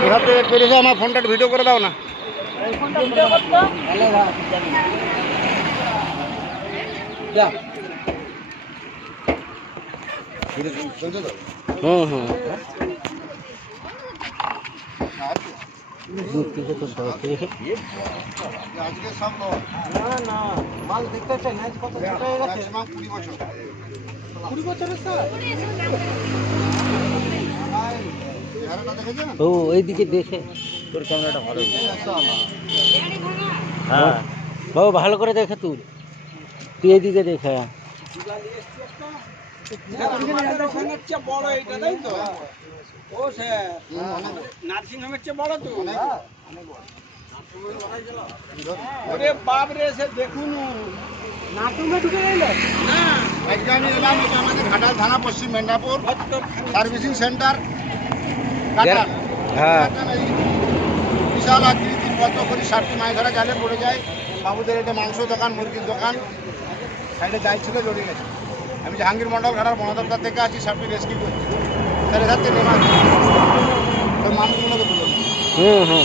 কোথা থেকে করেছ আমার ফোনটা ভিডিও করে দাও না। হুম হুম আজকে সব না না মাল দেখতে চাই না কত ছোট হয়ে গেছে। কুড়ি বছর ও এইদিকে দেখে। তোর ক্যামেরাটা ভালো হ্যাঁ। বাবু ভালো করে দেখে তুই। তুই এইদিকে দেখে বড় এটা তাই তো ও স্যার নার্সিং হোমের চেয়ে বড় তো ওরে বাপ রে সে দেখুন। নাটুমে ঢুকে গেল? আজকে আমি এলাম এটা আমাদের ঘাটাল থানা পশ্চিম মেদিনীপুর। Servicing centre Ghatal. হ্যাঁ। বিশাল আকৃতির পদ্ম করি ষাটটি মাছ ধরা জালে পড়ে যায়। বাবুদের এটা মাংস দোকান মুরগির দোকান। সাইডে যাই ছিল জড়িয়ে গেছে। আমি জাহাঙ্গীর মন্ডল ঘাটার বন দপ্তর থেকে আছি সাপটি রেস্কিউ করছি। তাহলে সাতটে নেমা মানুষগুলোকে বলুন হুম হুম।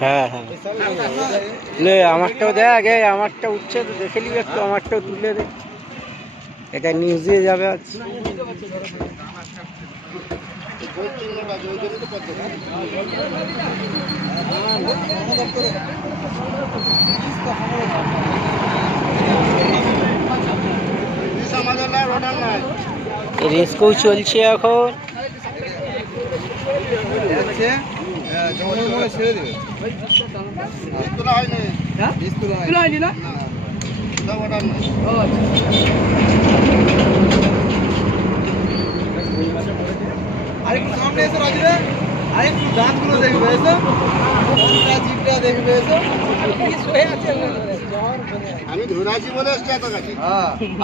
হ্যাঁ হ্যাঁ। লে আমারটাও দেখ এই আমারটা উঠছে তো দেখে নিবি একটু আমারটাও তুলে দে। এটা নিউজে যাবে আজ। আমাদের রোডার নয় রেস্কো চলছে এখন। আরেকটু সামনে এসো রাজুরে আরেকটু দাঁতগুলো দেখবে এসো। জিভটা দেখবে এসো। আমি ধরে আছি বলে এসছি এত কাছে।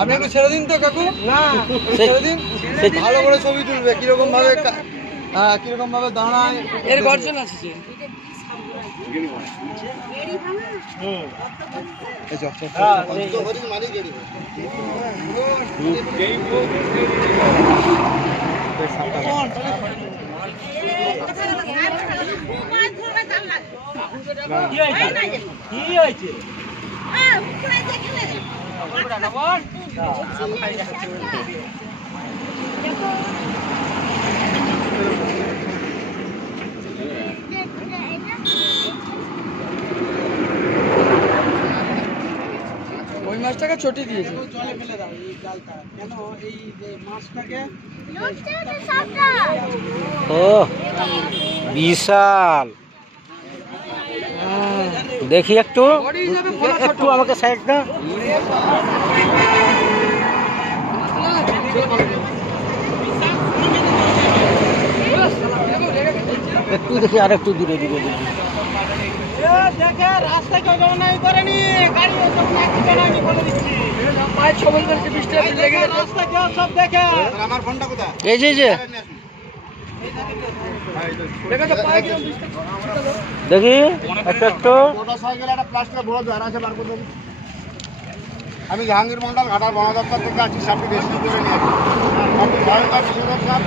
আপনি একটু ছেড়ে দিন তো কাকু। না। ছেড়ে দিন। ভালো করে ছবি তুলবে কীরকম ভাবে হ্যাঁ কীরকম ভাবে দাঁড়ায়। এর গর্জন আছে যে। তো করি মারি গেড়ি কি হয়েছে? ওই মাছটাকে ছটি দিয়েছে। জলে ফেলে দাও এই জালটা কেন এই যে মাছটাকে ও, বিশাল। দেখি একটু। একটু আমাকে সাইড না একটু দেখি আর একটু দূরে দূরে দেখি। দেখে রাস্তায় কেউ করেনি গাড়ি রাস্তা এই যে দেখি একটু একটু। আমি জাহাঙ্গীর মন্ডল ঘাটার বন দপ্তর থেকে আছি সাপটি রেস্কিউ করে নিয়ে আসি। সাপটি ভয়ঙ্কর বিষধর সাপ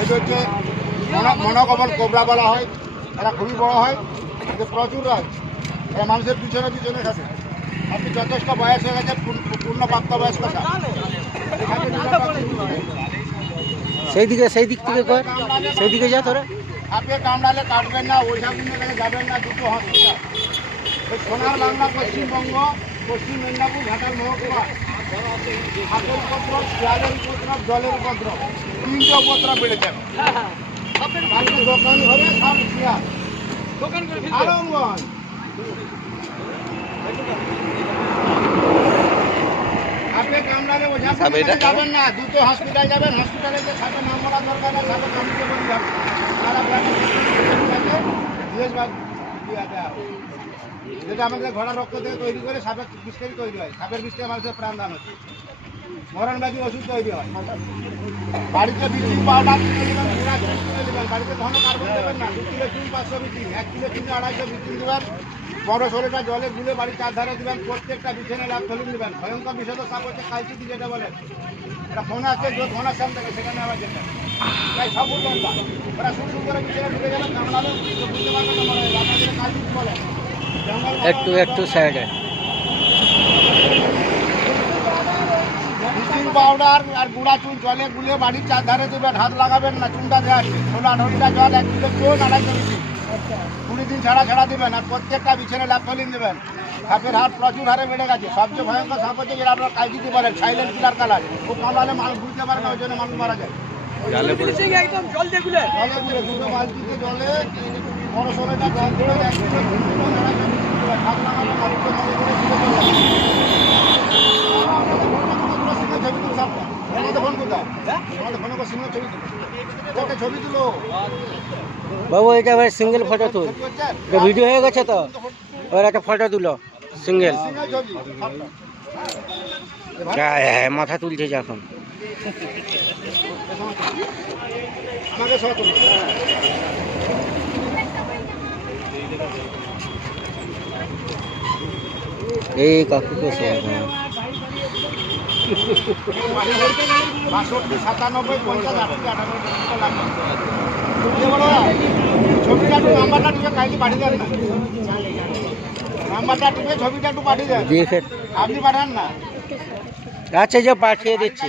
এটা হচ্ছে মনো- মনোকবল কোবরা বলা হয়। এরা খুবই বড় হয় এতে প্রচুর হয়। এরা মানুষের পিছনে পিছনে থাকে। আপনি যথেষ্ট বয়স হয়ে গেছে পূর্ণ- পূর্ণ প্রাপ্তবয়স্ক সাপ। সেই দিকে সেই দিক থেকে সেই দিকে যা তোরা। আপনি কামড়ালে কাটবেন না ওইসব নিয়ে গেলে যাবেন না দুটো হসপিটাল ওই সোনার বাংলা পশ্চিমবঙ্গ পশ্চিম মেদিনীপুর ঘাটাল মহকুমা। উপদ্রব উপদ্রব জলের উপদ্রব তিনটে উপদ্রব বেড়েছে কালকে দোকান হবে সব দোকান সাপে পর্যন্ত যাবেন না দ্রুত হসপিটাল যাবেন হসপিটালে যে সাপে নাম বলা দরকার না সাপে কামড়িয়ে বলতে হবে সারা ব্লাড যেটা আমাদের ঘোড়া রক্ত থেকে তৈরি করে সাপের বিষকারি তৈরি হয়। সাপের বিষ থেকে মানুষের প্রাণদান হচ্ছে মরণ ব্যাধি ওষুধ তৈরি হয়। বাড়িতে ব্লিচিং পাউডার বাড়িতে ঘন কার্বন দেবেন না। দু কিলো চুন পাঁচশো ব্লিচিং এক কিলো চিনি আড়াইশো ব্লিচিং দেবেন বড় ষোলোটা জলে গুলে বাড়ির চারধারে দেবেন প্রত্যেকটা বিছানে লাভ ফেলে দেবেন। ভয়ঙ্কর বিষয় সাপ হচ্ছে কালচিটি যেটা বলে? এটা ফোন আসছে যে ফোন আসছে থেকে সেখানে আবার যেটা তাই সব লঙ্কা ওরা শুরু করে বিছানে ঢুকে যাবেন কামড়াবে তো বুঝতে পারবেন না মনে হয় আপনাদের কালচিটি বলে। একটু একটু সাইডে ব্লিচিং পাউডার আর গুঁড়া চুন জলে গুলে বাড়ির চারধারে দেবেন হাত লাগাবেন না চুনটা দেওয়া আছে। ষোলো আঠারোটা জল এক কিলো চুন আড়াইশো লিটার কুড়ি দিন ছাড়া ছাড়া দেবেন আর প্রত্যেকটা বিছানে ল্যাপলিন দেবেন। সাপের হাত প্রচুর হারে বেড়ে গেছে। সবচেয়ে ভয়ঙ্কর সাপ হচ্ছে যেটা আপনার কাজ দিতে পারেন সাইলেন্ট কিলার কালার খুব কামড়ালে মানুষ বুঝতে পারে না ওই জন্য মানুষ মারা যায়। জল দুটো বালতিতে জলে বড় ষোলোটা জল দিলে এক কিলো চুন দেবেন, আড়াইশো লিটার দেবেন। হাত লাগালে মানুষকে মনে করে শুয়ে যাবে। ফোন কোথায় আমাদের ফোনে করে সিংহ ছবি তুলো ওকে ছবি তুলো বাবু এটা ভাই সিঙ্গেল ফটো তুল। ভিডিও হয়ে গেছে তো? এবার একটা ফটো তুলো সিঙ্গেল সিংহ হ্যাঁ মাথা তুলছে তুলো এই কাকুকে বাষট্টি সাতানব্বই পঞ্চাশ আটানব্বই। আচ্ছা যে পাঠিয়ে দিচ্ছি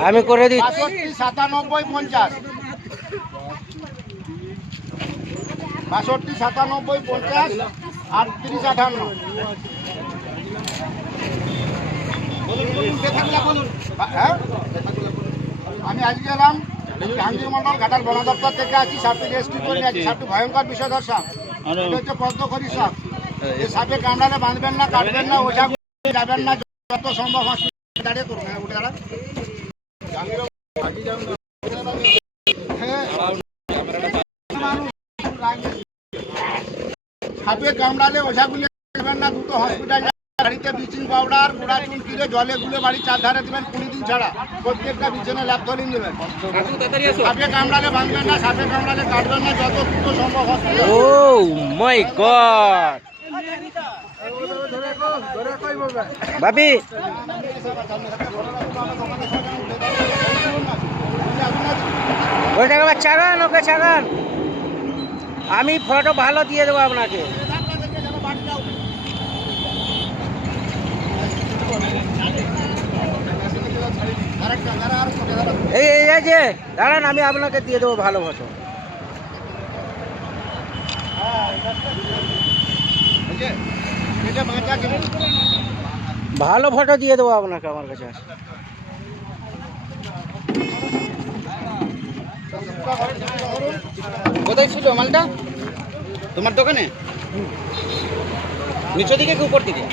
আমি করে দিচ্ছি সাতানব্বই পঞ্চাশ বাষট্টি সাতানব্বই পঞ্চাশ আটত্রিশ আঠান্ন হ্যাঁ? আমি আজকে এলাম জাহাঙ্গীর মন্ডল ঘাটাল বন দপ্তর থেকে আছি সাপটি রেস্কিউ করে আছি। সাপটি ভয়ঙ্কর বিষধর সাপ। এটা হচ্ছে পদ্মকরি সাপ। এই সাপে কামড়ালে বাঁধবেন না কাটবেন না করতে যাবেন না যত সম্ভব হসপিটালে দাঁড়িয়ে করুন। হ্যাঁ উঠে দাঁড়ান। হ্যাঁ। সাপে কামড়ালে ওঝাগুলি না দুটো হসপিটাল বাড়িতে ব্লিচিং পাউডার গুঁড়া চুন কিনে জলে গুলে বাড়ির চারধারে দেবেন কুড়ি দিন ছাড়া। প্রত্যেকটা বিছানে ল্যাপথলিন দেবেন সাপে কামড়ালে ভাঙবেন না সাপে কামড়ালে কাটবেন না যত দ্রুত সম্ভব ও মাই গড! ভাবি! ওইটা আবার চাগান ওকে চাগান। আমি ফটো ভালো দিয়ে দেবো আপনাকে। এই দাঁড়ান, আমি আপনাকে দিয়ে দেবো ভালো এটা ভালো ফটো দিয়ে দেবো আপনাকে আমার কাছে। কোথায় ছিল মালটা? তোমার দোকানে? নিচে দিকে কি উপর দিকে?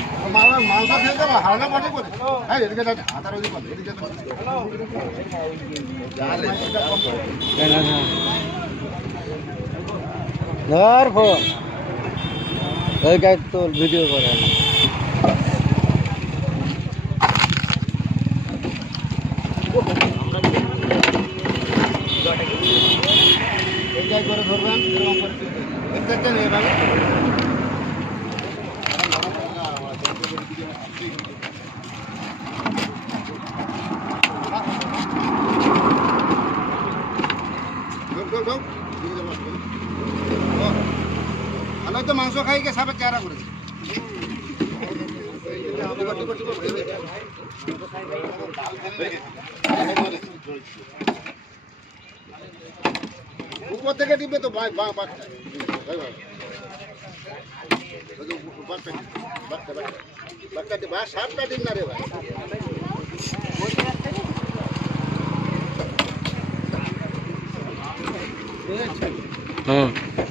ধর ফোন। ওইটা তো ভিডিও করে। ধরবেন এরকম করে দেখতে দেখতে নিয়ে যাবে ঢোক, ঢোক, ঢোক। দিয়ে দেবো। ও, ভালো তো মাংস খাই কে সাপের চেহারা করেছে। উপর থেকে টিপবে তো বাঁ বাঁ বাঁকটা। বাচ্চা বাচ্চা বাচ্চা বা সাপটা দিন না রে ভাই।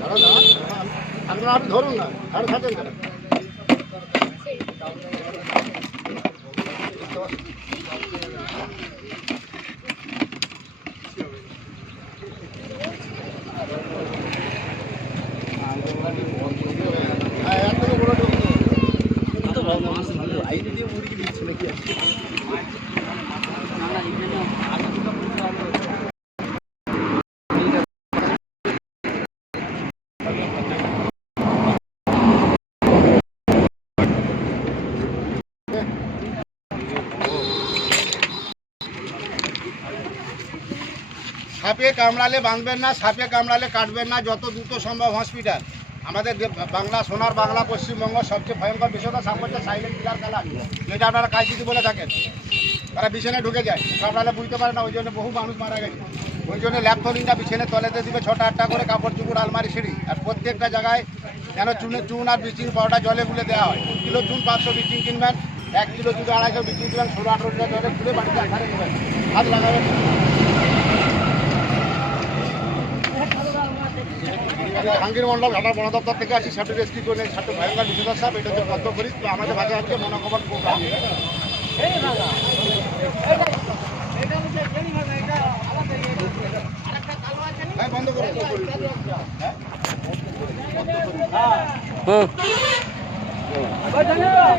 দাদা আপনারা আপনি ধরুন না আর থাকেন কেন হ্যাঁ এর থেকে বড় ঢুকছে সাপে কামড়ালে বাঁধবেন না, সাপে কামড়ালে কাটবেন না, যত দ্রুত সম্ভব হসপিটাল। আমাদের বাংলা, সোনার বাংলা, পশ্চিমবঙ্গ সবচেয়ে ভয়ঙ্কর বিষয়টা সাপ হচ্ছে সাইলেন্ট কিলার খেলা, যেটা আপনারা কাইচিতি বলে থাকেন। তারা বিছানায় ঢুকে যায়, কামড়ালে বুঝতে পারে না, ওই জন্য বহু মানুষ মারা গেছে। ওই জন্য ল্যাপথলিনটা বিছানে তলেতে দিবে ছটা আটটা করে কাপড় চুপড় আলমারি, সিঁড়ি। আর প্রত্যেকটা জায়গায় যেন চুনে, চুন আর ব্লিচিং পাউডার জলে গুলে দেওয়া হয়। কিলো চুন পাঁচশো ব্লিচিং কিনবেন, এক কিলো চুন আড়াইশো ব্লিচিং দেবেন ষোলো আঠেরো লিটার জলে খুলে বাড়িতে আঠারে নেবেন। হাত লাগাবেন। জাহাঙ্গীর মন্ডল ঘাটার বন দপ্তর থেকে আছি সাপটি রেস্কিউ করে সাপটি ভয়ঙ্কর বিষধর সাপ এটা হচ্ছে পদ্ম করি তো আমাদের ভাগে আজকে মনোকমান প্রোগ্রাম হ্যাঁ বন্ধ ওই ধন্যবাদ।